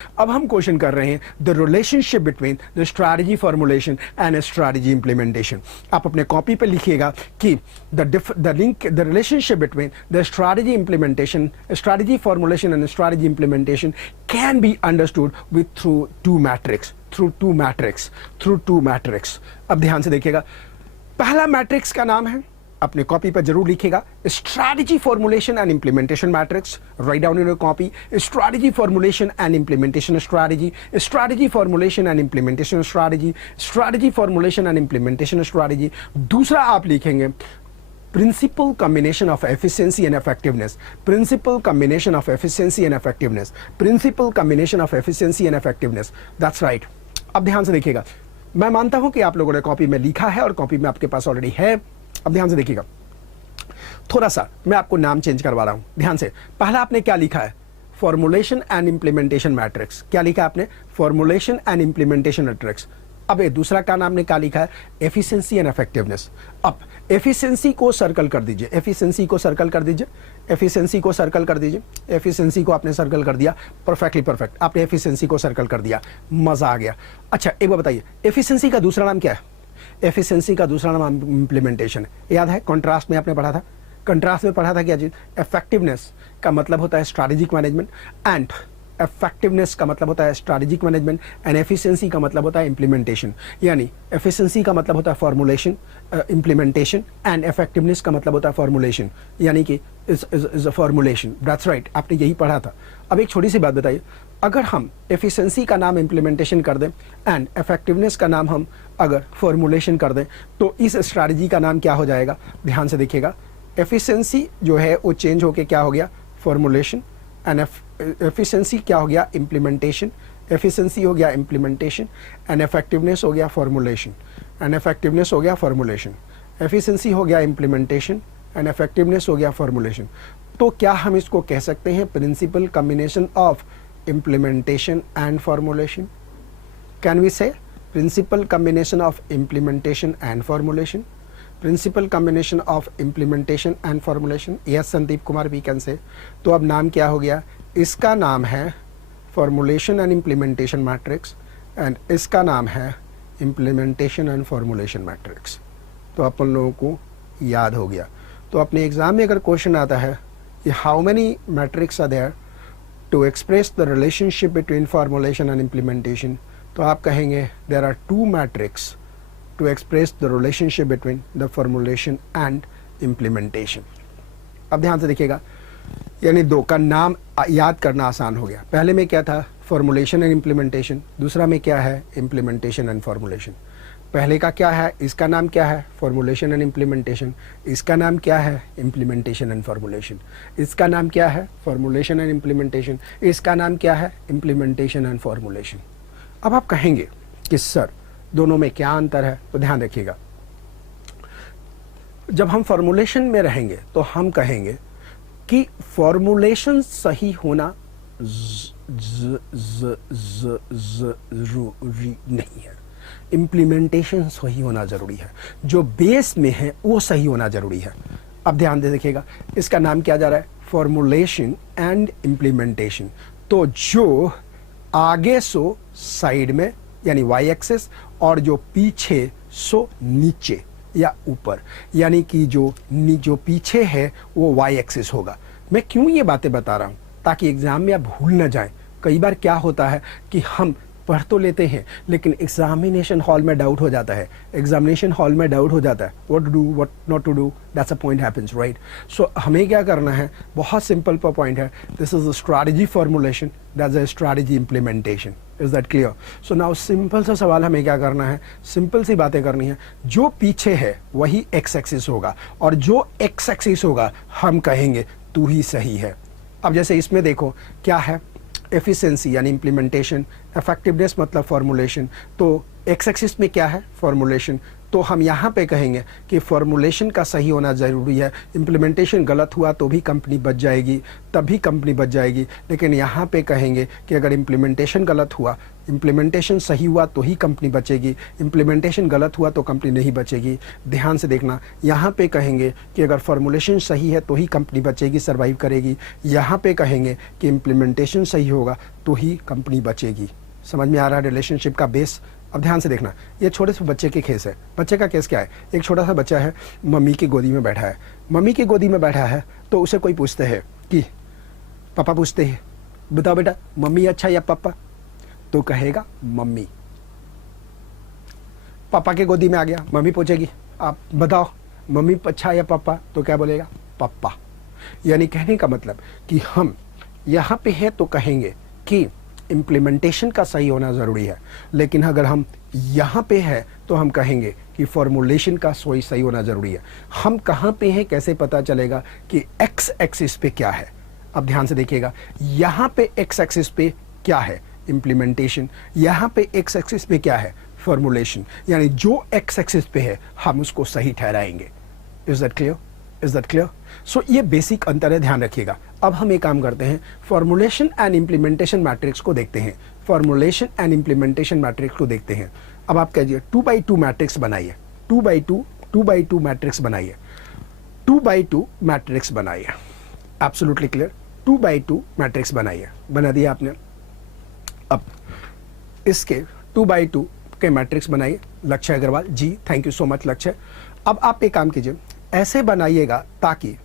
अब हम क्वेश्चन कर रहे हैं the relationship between the strategy formulation and strategy implementation. आप अपने कॉपी पे लिखिएगा कि the relationship between the strategy implementation, strategy formulation and strategy implementation can be understood with through two matrix. अब ध्यान से देखिएगा, पहला मैट्रिक्स का नाम है, अपने कॉपी पर जरूर लिखिएगा, strategy formulation and implementation matrix. Write down in your copy, strategy formulation and implementation strategy, strategy formulation and implementation strategy, strategy formulation and implementation strategy. दूसरा आप लिखेंगे principle combination of efficiency and effectiveness, principle combination of efficiency and effectiveness, principle combination of efficiency and effectiveness. That's right. अब ध्यान से देखिएगा, मैं मानता हूं कि आप लोगों ने कॉपी में लिखा है और कॉपी में आपके पास ऑलरेडी है। अब ध्यान से देखिएगा, थोड़ा सा मैं आपको नाम चेंज करवा रहा हूं। ध्यान से, पहला आपने क्या लिखा है, फॉर्मुलेशन एंड इंप्लीमेंटेशन मैट्रिक्स। क्या लिखा आपने, फॉर्मुलेशन एंड इंप्लीमेंटेशन मैट्रिक्स। अब ये दूसरा का नाम ने क्या लिखा है, एफिशिएंसी एंड इफेक्टिवनेस। अब एफिशिएंसी को सर्कल कर दीजिए, एफिशिएंसी को सर्कल कर दीजिए, एफिशिएंसी को सर्कल कर दीजिए। एफिशिएंसी को आपने सर्कल कर दिया, परफेक्टली परफेक्ट, आपने एफिशिएंसी को सर्कल कर दिया, मजा आ गया। अच्छा एक बार बताइए, एफिशिएंसी का दूसरा नाम क्या है, एफिशिएंसी का दूसरा नाम इंप्लीमेंटेशन। याद है, कॉन्ट्रास्ट में आपने पढ़ा था, कंट्रास्ट में पढ़ा था क्या चीज, इफेक्टिवनेस का मतलब होता है स्ट्रैटेजिक मैनेजमेंट, एंड इफेक्टिवनेस का मतलब होता है स्ट्रैटेजिक मैनेजमेंट, एंड एफिशिएंसी का मतलब होता है इंप्लीमेंटेशन। यानी एफिशिएंसी का मतलब होता है फॉर्मुलेशन, इंप्लीमेंटेशन, एंड इफेक्टिवनेस का मतलब होता है फॉर्मुलेशन, यानी कि is a formulation. That's right, आपने यही पढ़ा था। अब एक छोटी सी बात बताइए, अगर हम एफिशिएंसी का नाम इंप्लीमेंटेशन कर दें एंड इफेक्टिवनेस का नाम हम अगर फॉर्मुलेशन कर दें, तो इस स्ट्रैटेजी का नाम क्या हो जाएगा। ध्यान से देखिएगा, एफिशिएंसी जो है वो चेंज होके क्या हो गया, फॉर्मुलेशन, एंड एफिशिएंसी क्या हो गया, इंप्लीमेंटेशन, एफिशिएंसी हो गया इंप्लीमेंटेशन, एंड इफेक्टिवनेस हो गया फॉर्मुलेशन, एंड इफेक्टिवनेस हो गया फॉर्मुलेशन, एफिशिएंसी हो गया इंप्लीमेंटेशन, एंड इफेक्टिवनेस हो गया फॉर्मुलेशन। तो क्या हम इसको कह सकते हैं principle combination of implementation and formulation? Can we say principal combination of implementation and formulation? Principal combination of implementation and formulation? Yes, Sandeep Kumar, we can say. तो अब नाम क्या हो गया, इसका नाम है formulation and implementation matrix, and इसका नाम है implementation and formulation matrix। तो अपन लोगों को याद हो गया। तो अपने एग्जाम में अगर क्वेश्चन आता है कि how many matrix are there to express the relationship between formulation and implementation, तो आप कहेंगे there are two matrices to express the relationship between the formulation and implementation। अब ध्यान से देखिएगा, यानी दो का नाम याद करना आसान हो गया। पहले में क्या था, formulation and implementation, दूसरा में क्या है, implementation and formulation। पहले का क्या है, इसका नाम क्या है, फॉर्मुलेशन एंड इंप्लीमेंटेशन, इसका नाम क्या है, इंप्लीमेंटेशन एंड फॉर्मुलेशन, इसका नाम क्या है, फॉर्मुलेशन एंड इंप्लीमेंटेशन, इसका नाम क्या है, इंप्लीमेंटेशन एंड फॉर्मुलेशन। अब आप कहेंगे कि सर दोनों में क्या अंतर है, तो ध्यान रखिएगा, जब हम फॉर्मुलेशन में रहेंगे तो हम कहेंगे कि फॉर्मुलेशन सही होना जरूरी नहीं है, इंप्लीमेंटेशन सही होना जरूरी है, जो बेस में है वो सही होना जरूरी है। अब ध्यान दे देखिएगा, इसका नाम क्या जा रहा है, फॉर्मुलेशन एंड इंप्लीमेंटेशन। तो जो आगे सो साइड में यानी वाई एक्सिस, और जो पीछे सो नीचे या ऊपर, यानी कि जो पीछे है वो वाई एक्सिस होगा। मैं क्यों ये बातें बता रहा हूं, ताकि एग्जाम में आप भूल ना जाएं। कई बार क्या होता है कि हम पढ़ तो लेते हैं लेकिन एग्जामिनेशन हॉल में डाउट हो जाता है, एग्जामिनेशन हॉल में डाउट हो जाता है, what to do what not to do, that's a point happens, right. So हमें क्या करना है, बहुत सिंपल पॉइंट है, this is a strategy formulation, that's a strategy implementation. Is that clear? So now simple सा सवाल हमें क्या करना है, सिंपल सी बातें करनी है। जो पीछे है वही एक्स एक्सिस होगा, और जो एक्स एक्सिस होगा हम कहेंगे तू ही सही है। अब जैसे इसमें देखो क्या है, एफिशिएंसी यानी इंप्लीमेंटेशन, इफेक्टिवनेस मतलब फॉर्मुलेशन। तो एक्स एक्सिस में क्या है, फॉर्मुलेशन, तो हम यहाँ पे कहेंगे कि फॉर्मुलेशन का सही होना ज़रूरी है। इम्प्लीमेंटेशन गलत हुआ तो भी कंपनी बच जाएगी, तभी कंपनी बच जाएगी। लेकिन यहाँ पे कहेंगे कि अगर इम्प्लीमेंटेशन गलत हुआ, इम्प्लीमेंटेशन सही हुआ तो ही कंपनी बचेगी, इम्प्लीमेंटेशन गलत हुआ तो कंपनी नहीं बचेगी। ध्यान से देखना, यहाँ पे कहेंगे कि अगर फॉर्मुलेशन सही है तो ही कंपनी बचेगी, सर्वाइव करेगी। यहाँ पे कहेंगे कि इम्प्लीमेंटेशन सही होगा तो ही कंपनी बचेगी। समझ में आ रहा है रिलेशनशिप का बेस? अब ध्यान से देखना, ये छोटे से बच्चे के केस है। बच्चे का केस क्या है? एक छोटा सा बच्चा है, मम्मी की गोदी में बैठा है। मम्मी की गोदी में बैठा है तो उसे कोई पूछते हैं कि पापा पूछते हैं, बताओ बेटा मम्मी अच्छा या पापा? तो कहेगा मम्मी। पापा के गोदी में आ गया, मम्मी पूछेगी आप बताओ मम्मी अच्छा या पापा? तो क्या बोलेगा? पापा। यानी कहने का मतलब कि हम यहाँ पे है तो कहेंगे कि इम्प्लीमेंटेशन का सही होना ज़रूरी है, लेकिन अगर हम यहाँ पे है तो हम कहेंगे कि फॉर्मुलेशन का सही होना ज़रूरी है। हम कहाँ पे हैं कैसे पता चलेगा कि एक्स एक्सिस पे क्या है? अब ध्यान से देखिएगा, यहाँ पे एक्स एक्सिस पे क्या है? इम्प्लीमेंटेशन। यहाँ पे एक्स एक्सिस पे क्या है? फॉर्मुलेशन। यानी जो एक्स एक्सिस पे है हम उसको सही ठहराएंगे। Is that clear? Is that clear? So ये बेसिक अंतर है, ध्यान रखिएगा। अब हम एक काम करते हैं, फॉर्मुलेशन एंड इम्प्लीमेंटेशन मैट्रिक्स को देखते हैं। फॉर्मुलेशन एंड इम्प्लीमेंटेशन मैट्रिक्स को देखते हैं। अब आप कहिए 2x2 मैट्रिक्स बनाइए, 2x2 मैट्रिक्स बनाइए, 2x2 मैट्रिक्स बनाइए। एब्सोल्युटली क्लियर, 2x2 मैट्रिक्स बनाइए। बना दिया आपने। अब इसके 2x2 के मैट्रिक्स बनाइए। लक्ष्य अग्रवाल जी, थैंक यू सो मच लक्ष्य। अब आप एक काम कीजिए, ऐसे बनाइएगा ताकि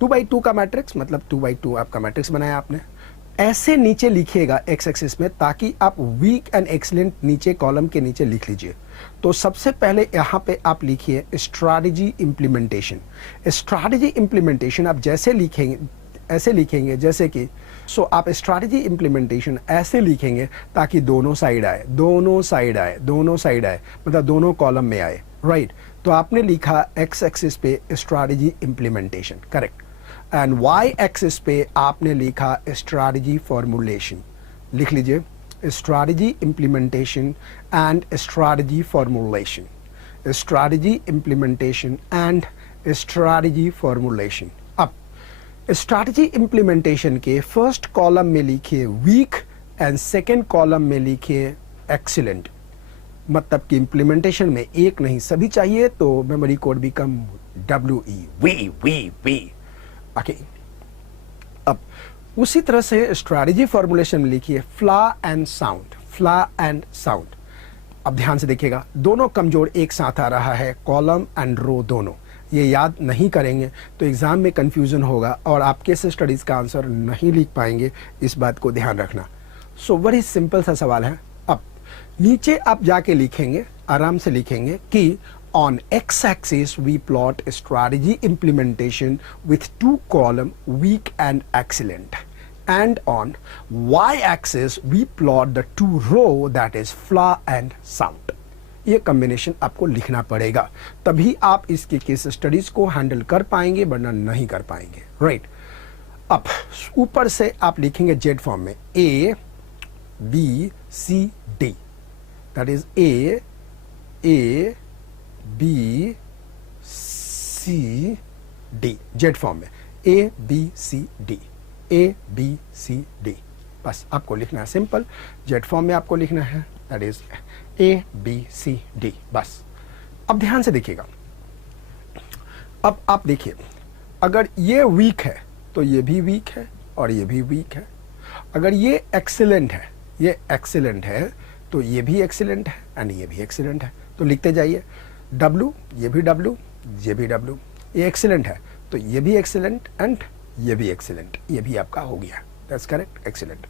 2x2 का मैट्रिक्स, मतलब 2x2 आपका मैट्रिक्स बनाया आपने, ऐसे नीचे लिखिएगा एक्स एक्सिस में, ताकि आप वीक एंड एक्सीलेंट नीचे कॉलम के नीचे लिख लीजिए। तो सबसे पहले यहाँ पे आप लिखिए स्ट्रैटेजी इम्प्लीमेंटेशन। स्ट्रैटेजी इम्प्लीमेंटेशन आप जैसे लिखेंगे, ऐसे लिखेंगे जैसे कि आप स्ट्रैटेजी इम्प्लीमेंटेशन ऐसे लिखेंगे ताकि दोनों साइड आए, दोनों साइड आए, दोनों साइड आए, मतलब दोनों कॉलम में आए, राइट? तो आपने लिखा एक्स एक्सिस पे strategy implementation, correct. And Y axis पे आपने लिखा स्ट्रैटेजी फॉर्मुलेशन। लिख लीजिए strategy implementation and strategy formulation, strategy implementation and strategy formulation. अब स्ट्रैटेजी इम्प्लीमेंटेशन के फर्स्ट कॉलम में लिखिए वीक एंड सेकेंड कॉलम में लिखिए एक्सीलेंट। मतलब कि इम्प्लीमेंटेशन में एक नहीं सभी चाहिए, तो memory code become WE, we. Okay. अब उसी तरह से स्ट्रैटेजी फॉर्मुलेशन में लिखिए flaw and sound, flaw and sound. अब ध्यान से देखिएगा, दोनों कमजोर एक साथ आ रहा है, कॉलम एंड रो दोनों। ये याद नहीं करेंगे तो एग्जाम में कंफ्यूजन होगा और आप केस स्टडीज का आंसर नहीं लिख पाएंगे, इस बात को ध्यान रखना। सो बड़ी सिंपल सा सवाल है। अब नीचे आप जाके लिखेंगे, आराम से लिखेंगे कि on x-axis we plot strategy implementation with 2 column weak and excellent, and on y-axis we plot the 2 row that is flaw and sound. ये कॉम्बिनेशन आपको लिखना पड़ेगा, तभी आप इसके केस स्टडीज को हैंडल कर पाएंगे, वरना नहीं कर पाएंगे, राइट? अब ऊपर से आप लिखेंगे जेड फॉर्म में A B C D, that is A B C D, Z form में A B C D, A B C D। बस आपको लिखना है सिंपल, जेड फॉर्म में आपको लिखना है, that is A B C D, बस। अब ध्यान से देखिएगा, अब आप देखिए, अगर ये वीक है तो ये भी वीक है और ये भी वीक है। अगर ये एक्सीलेंट है, ये एक्सीलेंट है तो ये भी एक्सीलेंट है एंड ये भी एक्सीलेंट है। तो लिखते जाइए W, ये भी W, ये भी W। ये एक्सीलेंट है तो ये भी एक्सीलेंट एंड ये भी एक्सीलेंट, ये भी आपका हो गया, दैट्स करेक्ट, एक्सीलेंट।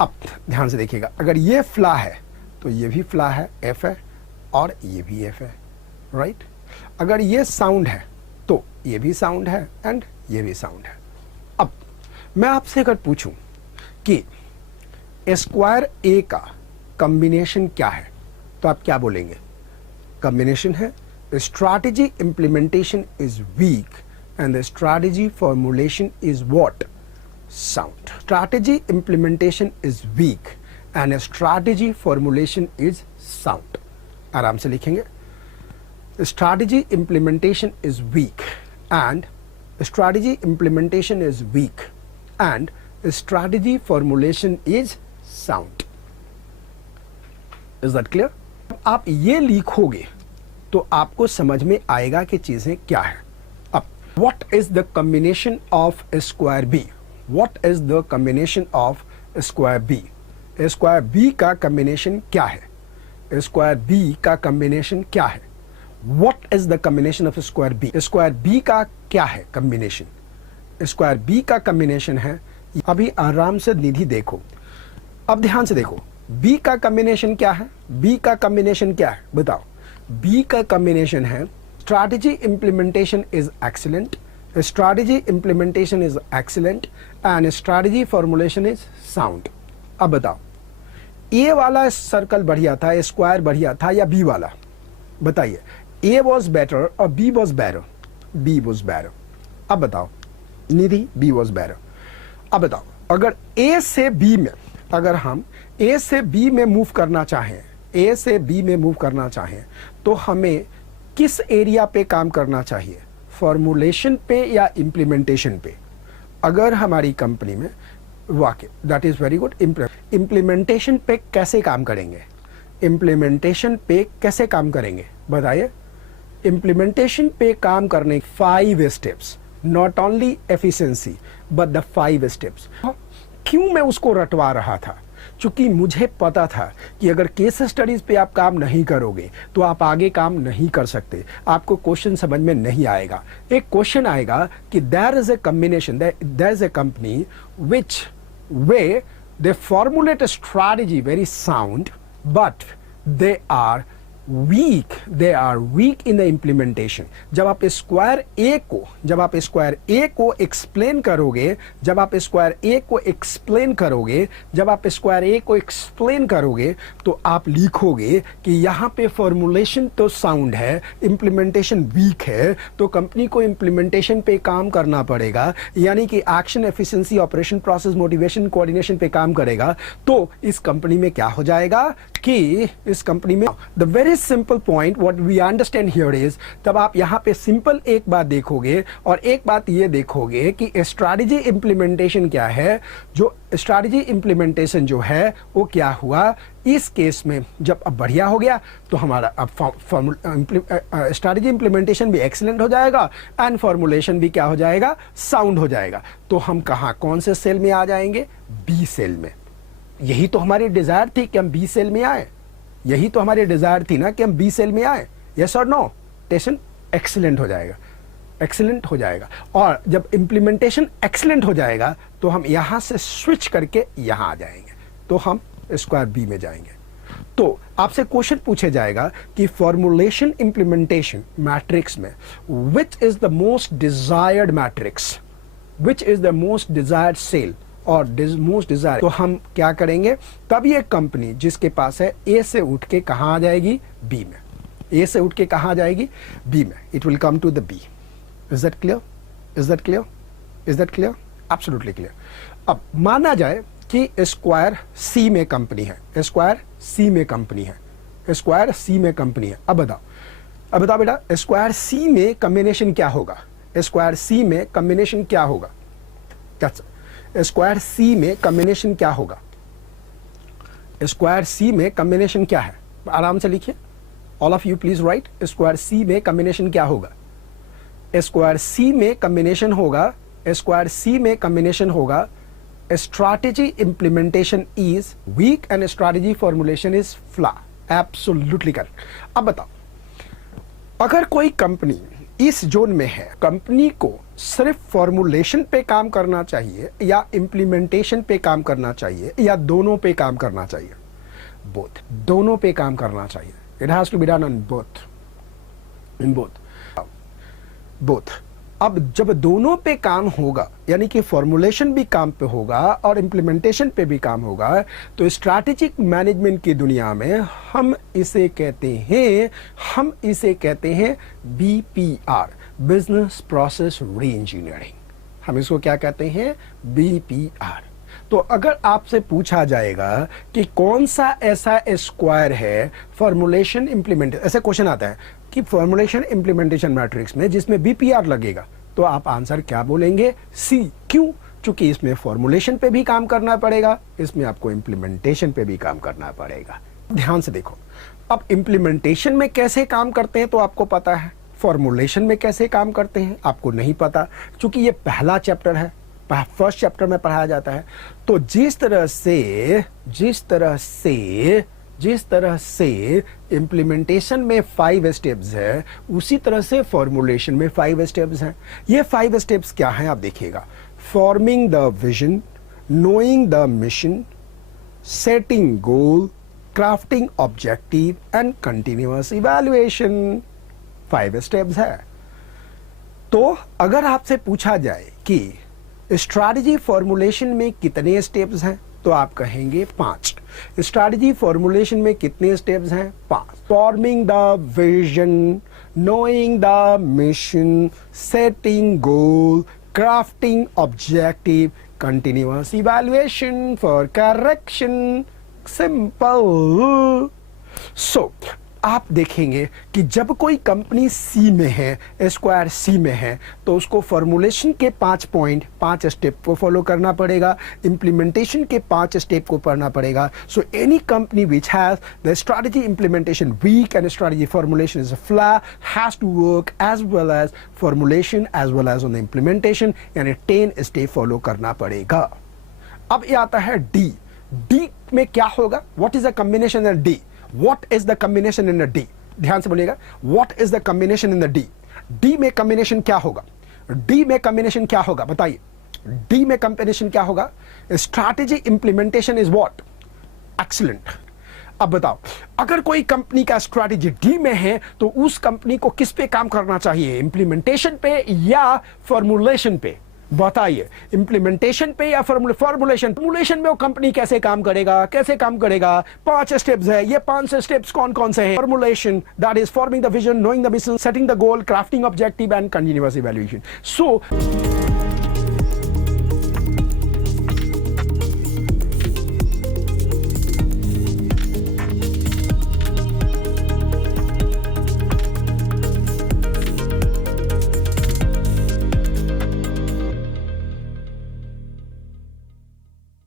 अब ध्यान से देखिएगा, अगर ये फ्ला है तो ये भी फ्ला है, F है, और ये भी F है, राइट? अगर ये साउंड है तो ये भी साउंड है एंड ये भी साउंड है। अब मैं आपसे अगर पूछूं कि स्क्वायर A का कॉम्बिनेशन क्या है, तो आप क्या बोलेंगे? कॉम्बिनेशन है strategy implementation is weak and the strategy formulation is what? Sound. Strategy implementation is weak and strategy formulation is sound. आराम से लिखेंगे strategy implementation is weak and strategy implementation is weak and strategy formulation is sound. Is that clear? आप ये लिखोगे तो आपको समझ में आएगा कि चीजें क्या है. अब what is the combination of square b? What is the combination of square b? Square b का कॉम्बिनेशन क्या है? स्क्वायर b का कॉम्बिनेशन क्या है? What is the combination of square b? Square b का क्या है कॉम्बिनेशन? स्क्वायर b का कॉम्बिनेशन है, अभी आराम से निधि देखो, अब ध्यान से देखो, b का कॉम्बिनेशन क्या है? b का कॉम्बिनेशन क्या है बताओ? b का कॉम्बिनेशन है strategy implementation is excellent, strategy implementation is excellent and strategy formulation is sound. अब बताओ ए वाला सर्कल बढ़िया था, स्क्वायर बढ़िया था या बी वाला? बताइए. ए वॉज बेटर और B was better? B was better. अब बताओ निधि, बी वॉज बेटर. अब बताओ अगर ए से बी में, अगर हम ए से बी में मूव करना चाहें, ए से बी में मूव करना चाहें तो हमें किस एरिया पे काम करना चाहिए? फॉर्मुलेशन पे या इम्प्लीमेंटेशन पे? अगर हमारी कंपनी में वाकई, that is very good. Implementation पे कैसे काम करेंगे? इम्प्लीमेंटेशन पे कैसे काम करेंगे बताइए? इम्प्लीमेंटेशन पे काम करने 5 steps, not only efficiency but the 5 steps. क्यों मैं उसको रटवा रहा था? क्योंकि मुझे पता था कि अगर केस स्टडीज पे आप काम नहीं करोगे तो आप आगे काम नहीं कर सकते, आपको क्वेश्चन समझ में नहीं आएगा. एक क्वेश्चन आएगा कि there is a combination, there is a company which वे they formulate a strategy very sound but they are weak in the implementation. जब आप स्क्वायर ए को एक्सप्लेन करोगे, जब आप स्क्वायर ए को एक्सप्लेन करोगे तो आप लिखोगे कि यहाँ पे फॉर्मुलेशन तो साउंड है, इम्प्लीमेंटेशन वीक है, तो कंपनी को इम्प्लीमेंटेशन पे काम करना पड़ेगा, यानी कि action, efficiency, operation, process, motivation, coordination पे काम करेगा. तो इस कंपनी में क्या हो जाएगा कि इस कंपनी में the very simple point what we understand here is, तब आप यहाँ पे सिंपल एक बात देखोगे और एक बात ये देखोगे कि स्ट्रैटेजी इंप्लीमेंटेशन क्या है. जो स्ट्रैटेजी इंप्लीमेंटेशन जो है वो क्या हुआ इस केस में, जब अब बढ़िया हो गया तो हमारा अब स्ट्रैटेजी इंप्लीमेंटेशन भी एक्सीलेंट हो जाएगा एंड फॉर्मुलेशन भी क्या हो जाएगा? साउंड हो जाएगा. तो हम कहाँ, कौन से सेल में आ जाएंगे? बी सेल में. यही तो हमारी डिजायर थी कि हम बी सेल में आए, यही तो हमारी डिजायर थी ना कि हम बी सेल में आए. यस और नो? टेशन एक्सीलेंट हो जाएगा, एक्सीलेंट हो जाएगा. और जब इंप्लीमेंटेशन एक्सीलेंट हो जाएगा तो हम यहां से स्विच करके यहां आ जाएंगे, तो हम स्क्वायर बी में जाएंगे. तो आपसे क्वेश्चन पूछे जाएगा कि फॉर्मुलेशन इंप्लीमेंटेशन मैट्रिक्स में which is the most desired matrix, which is the most desired cell और मोस्ट डिजायर. तो हम क्या करेंगे? तब ये कंपनी जिसके पास है ए से उठ के कहां आ जाएगी? बी में. ए से उठ के कहां आ जाएगी? बी में. It will come to the B. Is that clear? Is that clear? Is that clear? Absolutely clear. अब माना जाए कि स्क्वायर सी में कंपनी है, स्क्वायर सी में कंपनी है, स्क्वायर सी में कंपनी है. अब बताओ बेटा, स्क्वायर सी में कॉम्बिनेशन क्या होगा? स्क्वायर सी में कॉम्बिनेशन क्या होगा? स्क्वायर सी में कॉम्बिनेशन क्या होगा? स्क्वायर सी में कॉम्बिनेशन क्या है? आराम से लिखिए, all of you please write. Square C में कॉम्बिनेशन क्या होगा? स्क्वायर सी में कॉम्बिनेशन होगा, स्क्वायर सी में कॉम्बिनेशन होगा strategy implementation is weak and strategy formulation is flaw. Absolutely correct. अब बताओ, अगर कोई कंपनी इस जोन में है, कंपनी को सिर्फ फॉर्मुलेशन पे काम करना चाहिए या इंप्लीमेंटेशन पे काम करना चाहिए या दोनों पे काम करना चाहिए? बोथ. दोनों पे काम करना चाहिए. It has to be done on both, in both. अब जब दोनों पे काम होगा, यानी कि फॉर्मुलेशन भी काम पे होगा और इम्प्लीमेंटेशन पे भी काम होगा, तो स्ट्रैटेजिक मैनेजमेंट की दुनिया में हम इसे कहते हैं बीपीआर, बिजनेस प्रोसेस री इंजीनियरिंग. हम इसको क्या कहते हैं? बीपीआर. तो अगर आपसे पूछा जाएगा कि कौन सा ऐसा स्क्वायर है फॉर्मुलेशन इंप्लीमेंट, ऐसे क्वेश्चन आता है कि फॉर्मुलेशन इंप्लीमेंटेशन मैट्रिक्स में जिसमें बीपीआर लगेगा, तो आप आंसर क्या बोलेंगे? सी। क्यों? क्योंकि इसमें फॉर्मुलेशन पे भी काम करना पड़ेगा, इसमें आपको इंप्लीमेंटेशन पे भी काम करना पड़ेगा। ध्यान से देखो, अब इंप्लीमेंटेशन में कैसे काम करते हैं तो आपको पता है, फॉर्मुलेशन में कैसे काम करते हैं आपको नहीं पता, क्योंकि ये पहला चैप्टर है, फर्स्ट चैप्टर में पढ़ाया जाता है। तो जिस तरह से इंप्लीमेंटेशन में 5 स्टेप्स है, उसी तरह से फॉर्मुलेशन में 5 स्टेप्स हैं। ये 5 स्टेप्स क्या हैं आप देखिएगा। Forming the vision, knowing the mission, setting goal, crafting objective and continuous evaluation. 5 steps है। तो अगर आपसे पूछा जाए कि स्ट्रैटेजी फॉर्मुलेशन में कितने स्टेप्स हैं तो आप कहेंगे 5। स्ट्रैटेजी फॉर्मुलेशन में कितने स्टेप्स हैं? 5। Forming the vision, knowing the mission, setting goal, crafting objective, continuous evaluation for correction. Simple. So आप देखेंगे कि जब कोई कंपनी सी में है, स्क्वायर सी में है, तो उसको फॉर्मुलेशन के 5 स्टेप को फॉलो करना पड़ेगा, इंप्लीमेंटेशन के 5 स्टेप को पढ़ना पड़ेगा। So any company which has the strategy implementation weak and strategy formulation is flat has to work as well as formulation as well as on the implementation, यानी 10 step follow करना पड़ेगा। अब ये आता है डी। डी में क्या होगा? What is the combination in D? What is the combination in the D? ध्यान से बोलिएगा, what is the combination in the D? D में combination क्या होगा? D में combination क्या होगा बताइए? D में combination क्या होगा? Strategy implementation is what? Excellent. अब बताओ, अगर कोई कंपनी का स्ट्रैटेजी डी में है तो उस कंपनी को किस पे काम करना चाहिए? इंप्लीमेंटेशन पे या फॉर्मुलेशन पे? बताइए, इंप्लीमेंटेशन पे या फॉर्मुलेशन? फॉर्मुलेशन में वो कंपनी कैसे काम करेगा? 5 स्टेप्स है। ये 5 स्टेप्स कौन कौन से हैं? Formulation, that is forming the vision, knowing the mission, setting the goal, crafting objective and continuous evaluation. So